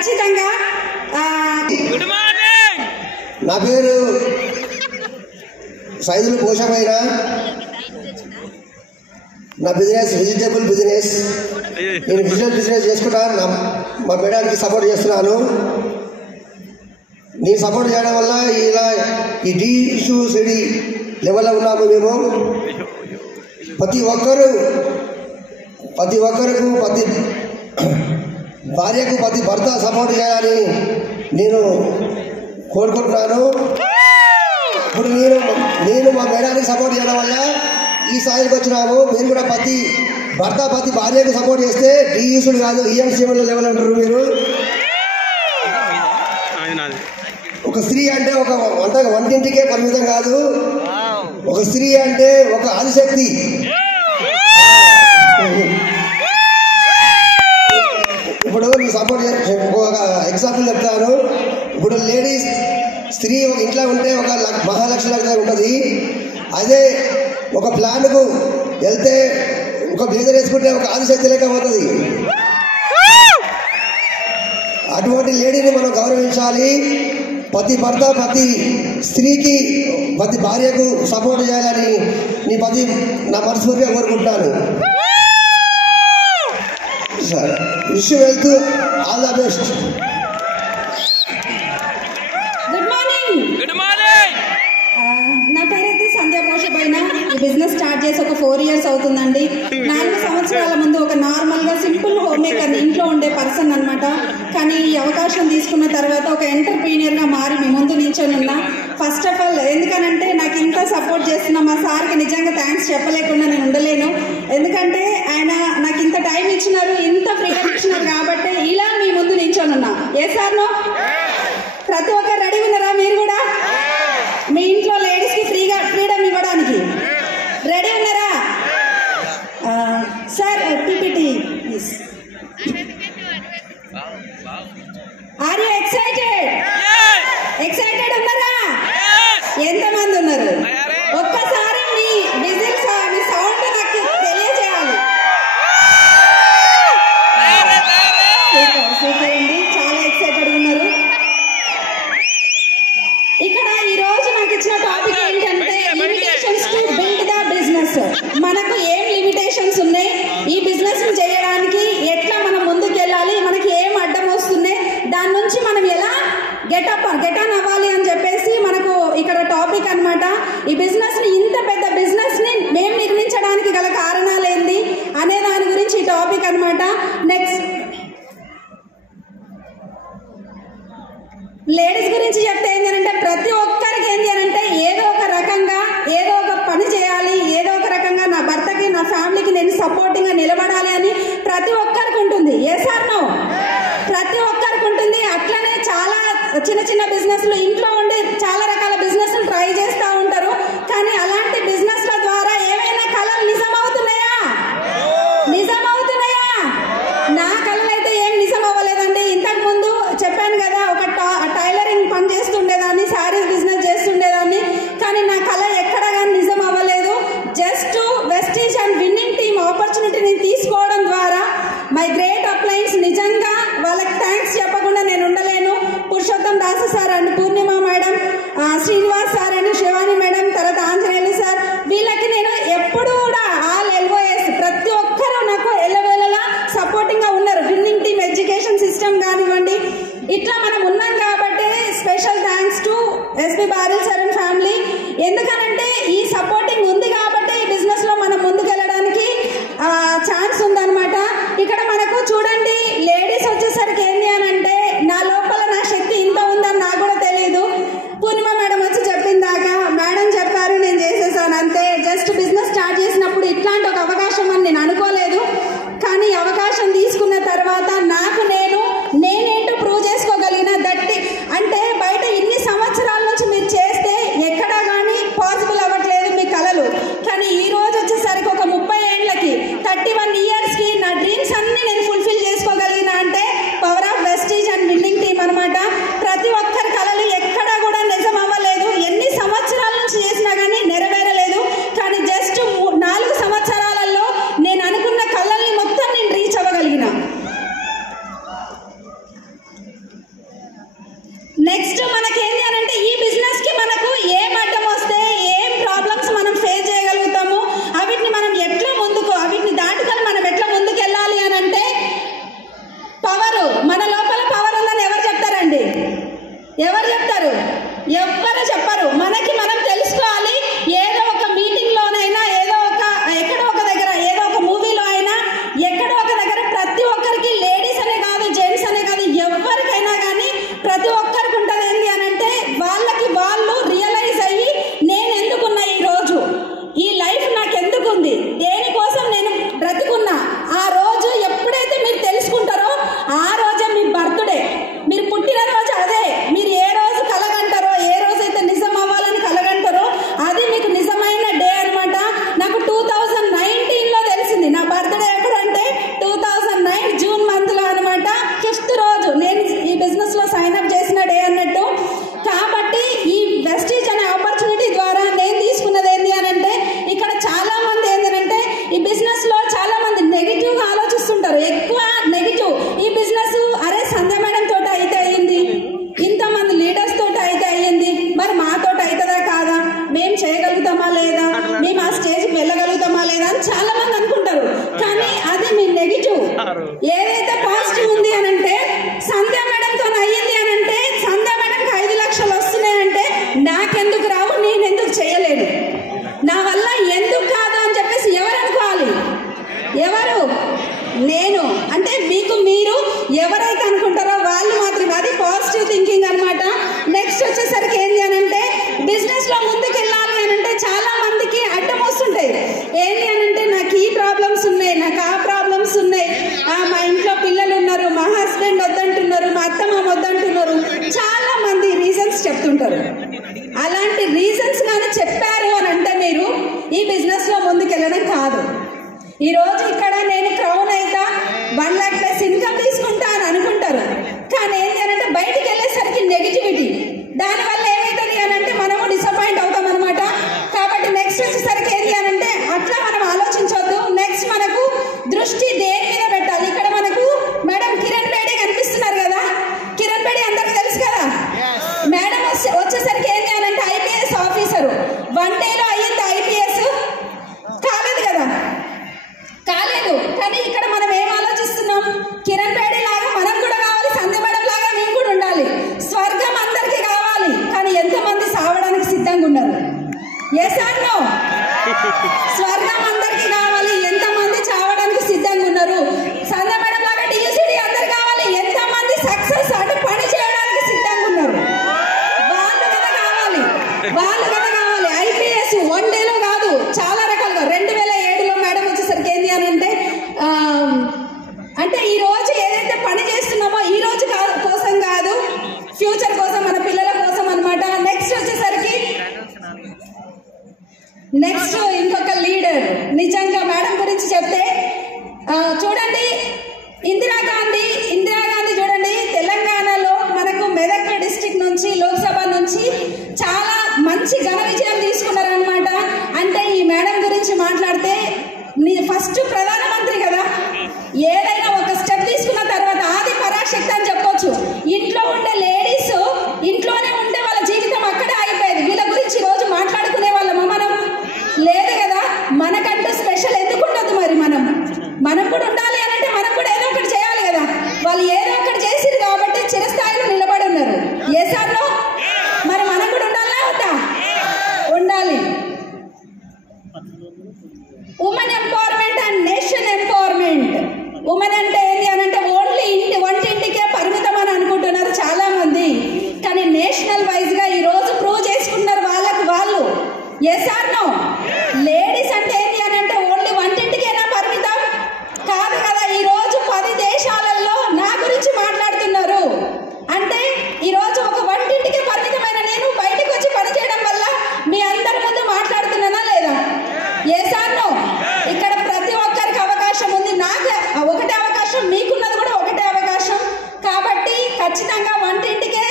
ఖచ్చితంగా. నా పేరు సైదులు పోషమైన, నా బిజినెస్ వెజిటేబుల్ బిజినెస్. నేను బిజినెస్ చేసుకుంటాను, మా మేడానికి సపోర్ట్ చేస్తున్నాను. నేను సపోర్ట్ చేయడం వల్ల ఇలా ఈ డి ఇష్యూ సిడి లెవెల్లో ఉన్నాము మేము. ప్రతి ఒక్కరికి ప్రతి భార్యకు ప్రతి భర్త సపోర్ట్ చేయాలని నేను కోరుకుంటున్నాను. ఇప్పుడు నేను మా మేడానికి సపోర్ట్ చేయడం వల్ల ఈ స్థాయికి వచ్చినాము. మీరు కూడా ప్రతి భర్త ప్రతి భార్యకు సపోర్ట్ చేస్తే డియూసుడు కాదు ఈఎంసీఎంల లెవెల్ అంటారు మీరు. ఒక స్త్రీ అంటే ఒక వంటింటికే పరిమితం కాదు. ఒక స్త్రీ అంటే ఒక ఆదిశక్తి. ఇప్పుడు సపోర్ట్ ఒక ఎగ్జాంపుల్ చెప్తాను. ఇప్పుడు లేడీస్ స్త్రీ ఒక ఇంట్లో ఉంటే ఒక మహాలక్ష్మి దగ్గర ఉంటుంది. అదే ఒక ప్లాన్కు వెళ్తే ఒక బ్లేజర్ వేసుకుంటే ఒక ఆదిశక్తి లేకపోతుంది. అటువంటి లేడీని మనం గౌరవించాలి. ప్రతి భర్త ప్రతి స్త్రీకి ప్రతి భార్యకు సపోర్ట్ చేయాలని నా మనస్ఫూర్తిగా కోరుకుంటున్నాను. Sir wish wealth all the best. Good morning. నా పేరైతే సంధ్యా పోషమైన. ఈ బిజినెస్ స్టార్ట్ చేసి ఒక 4 years అవుతుందండి. 4 సంవత్సరాల ముందు ఒక నార్మల్గా సింపుల్ హోమ్ మేకర్ ఇంట్లో ఉండే పర్సన్ అనమాట. కానీ ఈ అవకాశం తీసుకున్న తర్వాత ఒక ఎంటర్ప్రీనియర్గా మారి మీ ముందు నిల్చొని ఉన్నా. ఫస్ట్ ఆఫ్ ఆల్ ఎందుకనంటే నాకు ఇంత సపోర్ట్ చేస్తున్న మా సార్కి నిజంగా థ్యాంక్స్ చెప్పలేకుండా నేను ఉండలేను. ఎందుకంటే ఆయన నాకు ఇంత టైం ఇచ్చినారు, ఇంత ఫ్రీడమ్ ఇచ్చినారు కాబట్టి ఇలా మీ ముందు నిల్చొని ఉన్నా. ఏ సార్నో ప్రతి ఒక్కరు రెడీ ఉన్నారా? మీరు కూడా మీ ఇంట్లో లేడీస్కి ఫ్రీడమ్ ఇవ్వడానికి రెడీ ఉన్నారా? Sir PPT please. Are you excited ఉన్నారా? ఎంతమంది ఉన్నారు? ఒక్కసారి మీ విజిల్స్ మీ సౌండ్ నాకు తెలియజేయాలి. సూపర్ అండి, చాలా ఎక్సైటెడ్ ఉన్నారు. ఇక్కడ ఈ రోజు నాకు ఇచ్చిన టాపిక్ ఏంటంటే limitations to build the business. మనకు ఏం లిమిటేషన్స్ ఉన్నాయి, ఈ బిజినెస్ చేయడానికి ఎట్లా మనం ముందుకు వెళ్ళాలి, మనకి ఏం అడ్డం వస్తున్నాయి, దాని నుంచి మనం ఎలా గెట్ ఆన్ అవ్వాలి అని చెప్పేసి మనకు ఇక్కడ టాపిక్ అనమాట. ఈ బిజినెస్ ని, ఇంత పెద్ద బిజినెస్ ని మేము నిర్మించడానికి గల కారణాలు ఏంది అనే దాని గురించి ఈ టాపిక్ అనమాట. నెక్స్ట్ లేడీస్ గురించి చెప్తే ఏంటి అంటే ప్రతి ఒక్కరికి ఏంటి అంటే ఏదో ఒక రకంగా ఏదో ఒక పని చేయాలి, ఏదో ఒక రకంగా నా భర్తకి నా ఫ్యామిలీకి నేను సపోర్టింగ్గా నిలబడాలి అని ప్రతి ఒక్కరికి ఉంటుంది. ఏ సార్ నో? ప్రతి ఒక్కరికి ఉంటుంది. అట్లనే చాలా చిన్న చిన్న బిజినెస్లు ఇంట్లో ఉండి చాలా రకాల బిజినెస్లు ట్రై చేస్తూ ఉంటారు. కానీ అలాంటి బిజినెస్ల ద్వారా ఏమైనా కళలు నిజమవుతున్నాయా? నా కళలు అయితే ఏం నిజం అవ్వలేదండి. ఇంతకు ముందు చెప్పాను కదా, ఒక టైలరింగ్ పని చేస్తుండేదాన్ని, శారీస్ బిజినెస్ చేస్తుండేదాన్ని. కానీ నా కళ ఎక్కడ కానీ నిజం అవ్వలేదు. జస్ట్ వెస్టీజ్ అండ్ విన్నింగ్ టీమ్ ఆపర్చునిటీని తీసుకోవడం ద్వారా మై గ్రేట్ అప్లయన్స్ నిజంగా వాళ్ళకి థ్యాంక్స్ చెప్పకుండా నేను ఉండలేను. Purushottam Dasu sir and Purnima madam, Srinivas sir and Shivani madam, తర్వాత ఆంజనేయులు సార్, వీళ్ళకి నేను ఎప్పుడు కూడా ఆల్ ఎల్ఓఎస్ ప్రతి ఒక్కరూ నాకు ఎల్లవేళలా సపోర్టింగ్గా ఉన్నారు. విన్నింగ్ టీమ్ ఎడ్యుకేషన్ సిస్టమ్ కానివ్వండి, ఇట్లా మనం ఉన్నాం కాబట్టి special thanks to SP Baril sir and family. ఎందుకనంటే ఈ సపోర్టింగ్ ఉంది కాబట్టి ఈ బిజినెస్లో మనం ముందుకెళ్ళడానికి ఛాన్స్ ఉందన్నమాట. ఇక్కడ మనకు చూడండి లేడీస్ వచ్చేసరికి ఏంటి అని అంటే నా లోపల నా శక్తి ఇంత ఉందని నాకు కూడా తెలియదు. పూర్ణిమ మేడం వచ్చి చెప్పిందాకా మేడం చెప్పారు, నేను చేసేసాను అంతే. జస్ట్ బిజినెస్ స్టార్ట్ చేసినప్పుడు ఇట్లాంటి ఒక అవకాశం అని నేను అనుకోలేదు. కానీ అవకాశం తీసుకున్న తర్వాత నాకు నేనేంటో ప్రూవ్ చేసుకోగలిగిన దట్టి అంటే బయట ఇన్ని సంవత్సరాల నుంచి మీరు చేస్తే ఎక్కడా కానీ పాసిబుల్ అవ్వట్లేదు మీ కళలు. కానీ ఈ రోజు వచ్చేసరికి ఒక 30 ఏళ్ళకి 31 ఇయర్స్కి నా డ్రీమ్స్ అన్నీ నేను ఫుల్ఫిల్ చేసుకోగలిగిన అంటే power of Vestige and winning team అనమాట. ప్రతి ఒక్కరి కళలు ఎక్కడా కూడా నిజం అవ్వలేదు. ఎన్ని సంవత్సరాల నుంచి చేసినా కానీ నెరవేరలేదు. కానీ జస్ట్ 4 సంవత్సరాలలో నేను అనుకున్న కళల్ని మొత్తం నేను రీచ్ అవ్వగలిగిన. అని చాలా మంది అనుకుంటారు, కానీ అది మీ నెగిటివ్. ఏదైతే పాజిటివ్ ఉంది అని అంటే, సంధ్య మేడంతో అయ్యింది అని అంటే, సంధ్య మేడంకి 5 లక్షలు వస్తున్నాయంటే నాకెందుకు రావు, నేను ఎందుకు చేయలేను, నా వల్ల ఎందుకు కాదు అని చెప్పేసి ఎవరు అనుకోవాలి? ఎవరు? నేను. అంటే మీకు మీరు ఎవరైతే అనుకుంటారో వాళ్ళు మాత్రమే. అది పాజిటివ్ థింకింగ్ అనమాట. నెక్స్ట్ వచ్చేసరికి ఏంటి అని అంటే, బిజినెస్లో ముందుకు వెళ్ళాలి అని అంటే చాలా మందికి అడ్డం వస్తుంటాయి. ఏంటి అని అంటే, నాకు ఈ ప్రాబ్లమ్స్ ఉన్నాయి, నాకు ఆ ప్రాబ్లమ్స్ ఉన్నాయి, మా ఇంట్లో పిల్లలు ఉన్నారు, మా హస్బెండ్ వద్దంటున్నారు, మా అత్త మామ వద్దంటున్నారు, చాలా మంది రీజన్స్ చెప్తుంటారు. అలాంటి రీజన్స్ కానీ చెప్పారు అని అంటే మీరు ఈ బిజినెస్లో ముందుకు వెళ్ళడం కాదు. ఈరోజు ఇక్కడ నేను క్రౌన్ అయితే 1 lakh ప్లస్ ఇన్కమ్ తీసుకుంటా అని అనుకుంటారు, కానీ ఏంటి అని అంటే బయటికి వెళ్ళేసరికి నెగిటివిటీ. దానివల్ల ఏమవుతుంది అని అంటే మనము డిసప్పాయింట్ అవుతాం అనమాట. కాబట్టి నెక్స్ట్ వచ్చేసరికి ఏంటి అని అంటే అట్లా మనం ఆలోచించవద్దు. నెక్స్ట్ మనకు దృష్టి దేని మీద పెట్టాలి? ఇక్కడ మనకు మేడం కిరణ్ బేడి కనిపిస్తున్నారు కదా, కిరణ్ బేడి అందరికి తెలుసు కదా. మేడం వచ్చేసరికి ఏంటి అని అంటే IPS ఆఫీసరు. 1 డేలో అయ్యింది IPS? కాలేదు కదా, కాలేదు. కానీ ఇక్కడ మనం ఏం ఆలోచిస్తున్నాం? కిరణ్ బేడి లాగా మనం కూడా కావాలి, సంధ్య మేడం లాగా మేము కూడా ఉండాలి, స్వర్గం అందరికీ కావాలి. కానీ ఎంతమంది సావడానికి సిద్ధంగా ఉన్నారు? Yes or no? స్వర్గం అందరికీ కావాలి, ఎంతమంది చావడానికి సిద్ధంగా ఉన్నారు? సంధ్య మేడం లాగా DUCD అందరు కావాలి, ఎంతమంది సక్సెస్ అంటే పని చేయడానికి సిద్ధంగా ఉన్నారు? వాళ్ళు కదా కావాలి, వాళ్ళు కదా కావాలి. IPS 1 డేలో కాదు, చాలా రకాలుగా. 2007లో మేడం వచ్చేసరికి ఏంటి అని అంటే ఈ రోజు ఏదైతే పని చేస్తున్నామో ఈ రోజు కోసం కాదు, ఫ్యూచర్ కోసం, మన పిల్లల కోసం అనమాట. నెక్స్ట్ వచ్చేసరికి నెక్స్ట్ ఇంకొక లీడర్. నిజంగా మేడం గురించి చెప్తే చూడండి, ఇందిరాగాంధీ చూడండి, తెలంగాణలో మనకు మెదక్ డిస్ట్రిక్ట్ నుంచి, లోక్సభ నుంచి చాలా మంచి ఘన విజయం తీసుకున్నారనమాట. అంటే ఈ మేడం గురించి మాట్లాడితే ఫస్ట్ ప్రధానమంత్రి కదా, ఏదైనా ఒక స్టెప్ తీసుకున్న తర్వాత ఆది పరాశక్తి అని చెప్పొచ్చు. ఇంట్లో ఉండే లేడీస్ ఇంట్లోనే ఉండే వాళ్ళ జీవితం అక్కడే అయిపోయేది. వీళ్ళ గురించి రోజు మాట్లాడుకునే వాళ్ళమా మనం? లేదు కదా. మనకంటూ స్పెషల్ ఎందుకు ఉండదు? మరి మనం కూడా ఉండాలి అని అంటే మనం కూడా ఏదో ఒకటి చేయాలి కదా. వాళ్ళు ఏదో ఒకటి చేసిరు కాబట్టి చిరస్థాయిలో నిలబడి ఉన్నారు. ఏ సార్లో మరి మనం కూడా ఉండాలా వద్దా? ఉండాలి. Women empowerment and nation empowerment. Women అంటే ఏంటి అని అంటే ఓన్లీ వంటింటికే పరిమితం అని అనుకుంటున్నారు చాలా మంది, కానీ నేషనల్ వైజ్ గా ఈ రోజు ప్రూవ్ చేసుకున్నారు వాళ్ళకు వాళ్ళు. Yes or no? లేడీస్ అంటే ఏంటి అని అంటే ఓన్లీ వంటింటికేనా పరిమితం? కాదు కదా. ఈ రోజు 10 దేశాలలో నా గురించి మాట్లాడుతున్నారు. అంటే ఈ రోజు ఒక వంటింటికే పరిమితమైన నేను బయటకు వచ్చి పనిచేయడం వల్ల మీ అందరి ముందు మాట్లాడుతున్నానా లేదా? Yes or no? ఇక్కడ ప్రతి ఒక్కరికి అవకాశం ఉంది. నాకు ఒకటే అవకాశం, మీకున్నది కూడా ఒకటే అవకాశం. కాబట్టి ఖచ్చితంగా వంటింటికే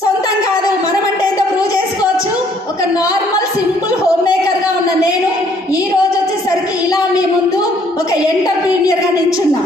సొంతం కాదు, మనం అంటే ఏంటో ప్రూవ్ చేసుకోవచ్చు. ఒక నార్మల్ సింపుల్ హోమ్ మేకర్గా ఉన్న నేను ఈ రోజు వచ్చేసరికి ఇలా మీ ముందు ఒక ఎంటర్ప్రీనియర్గా నించున్నా.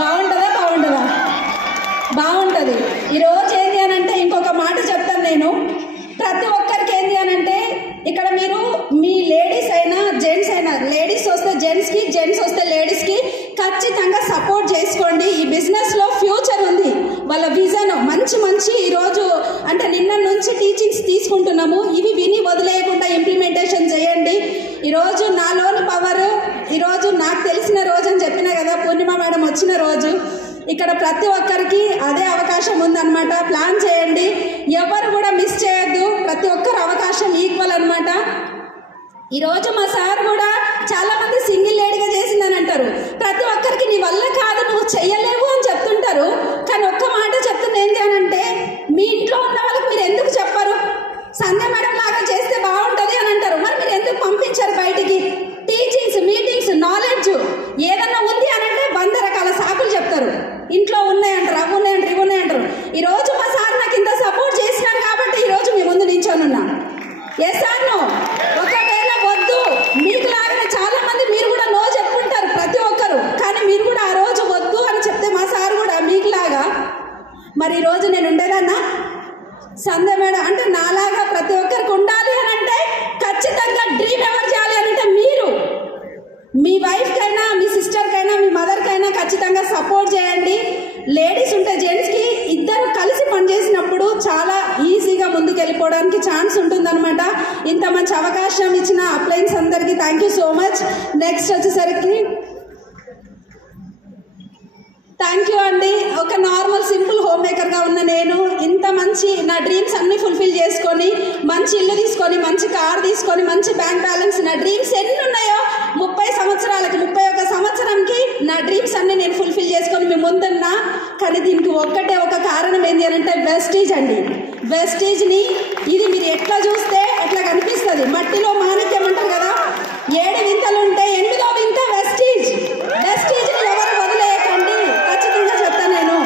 బాగుంటుందా? బాగుంటుంది. ఈరోజు ఏంటి అని అంటే ఇంకొక మాట చెప్తాను నేను. ప్రతి ఒక్కరికి ఏంటి అని అంటే ఇక్కడ మీరు మీ లేడీస్ అయినా జెంట్స్ అయినా, లేడీస్ వస్తే జెంట్స్కి, జెంట్స్ వస్తే లేడీస్కి ఖచ్చితంగా సపోర్ట్ చేసుకోండి. ఈ బిజినెస్లో ఫ్యూచర్ ఉంది. వాళ్ళ విజన్ మంచి ఈరోజు అంటే నిన్న నుంచి టీచింగ్స్ తీసుకుంటున్నాము. ఇవి విని వదిలేయకుండా ఇంప్లిమెంటేషన్ చేయండి. ఈరోజు నాలోని పవర్, ఈరోజు నాకు తెలిసిన రోజు అని చెప్పినా కదా, పూర్ణిమ మేడం వచ్చిన రోజు. ఇక్కడ ప్రతి ఒక్కరికి అదే అవకాశం ఉందన్నమాట. ప్లాన్ చేయండి, ఎవరు కూడా మిస్ చేయొద్దు. ప్రతి ఒక్కరు అవకాశం ఈక్వల్ అనమాట. ఈరోజు మా సార్ కూడా చాలా మంది సింగిల్ లేడీగా చేసిందని అంటారు. ప్రతి ఒక్కరికి నీ వల్ల కాదు, నువ్వు చెయ్యలేవు అని చెప్తుంటారు. కానీ ఒక్క మాట చెప్తుంది ఏంటి అని అంటే, మీ ఇంట్లో ఉన్న వాళ్ళకి మీరు ఎందుకు చెప్పరు? సంధ్య మేడం లాగా చేస్తే బాగుంటుంది అని అంటారు. మరి మీరు ఎందుకు పంపించారు బయటికి? టీచింగ్స్, మీటింగ్స్, నాలెడ్జ్ ఏదన్నా ఉంది అని అంటే 100 రకాల సాకులు చెప్తారు. ఇంట్లో ఉన్నాయంటారు, అవి ఉన్నాయంటారు, ఇవి ఉన్నాయంటారు. ఈరోజు మా సార్ నాకు ఇంత సపోర్ట్ చేసినారు కాబట్టి ఈరోజు మీ ముందు నించొని ఉన్నా. Yes or no? ఒకవేళ వద్దు, మీకు లాగా ఖచ్చితంగా సపోర్ట్ చేయండి. లేడీస్ ఉంటే జెంట్స్కి ఇద్దరు కలిసి పనిచేసినప్పుడు చాలా ఈజీగా ముందుకు వెళ్ళిపోవడానికి ఛాన్స్ ఉంటుందన్నమాట. ఇంత మంచి అవకాశం ఇచ్చిన అప్లయన్స్ అందరికీ thank you so much. Next వచ్చేసరికి థ్యాంక్ యూ అండి. ఒక నార్మల్ సింపుల్ హోమ్ మేకర్గా ఉన్న నేను ఇంత మంచి నా డ్రీమ్స్ అన్నీ ఫుల్ఫిల్ చేసుకొని మంచి ఇల్లు తీసుకొని మంచి కార్ తీసుకొని మంచి బ్యాంక్ బ్యాలెన్స్, నా డ్రీమ్స్ ఎన్ని ఉన్నాయో 30 సంవత్సరాలకి 31 సంవత్సరంకి నా డ్రీమ్స్ అన్నీ నేను ఫుల్ఫిల్ చేసుకొని మీ ముందున్నా. కానీ దీనికి ఒక్కటే ఒక కారణం ఏంటి అని అంటే వెస్టీజ్ అండి. వెస్టీజ్ని ఇది మీరు ఎట్లా చూస్తే ఎట్లా కనిపిస్తుంది, మట్టిలో మాణిక్యం అంటారు కదా, 7 వింతలు ఉంటే 8వ వింత వెస్టీజ్. వెస్టీజ్ని ఎవరు వదిలేయకండి, ఖచ్చితంగా చెప్తాను నేను.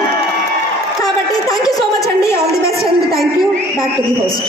కాబట్టి థ్యాంక్ యూ సో మచ్ అండి. All the best and thank you. Back to the host.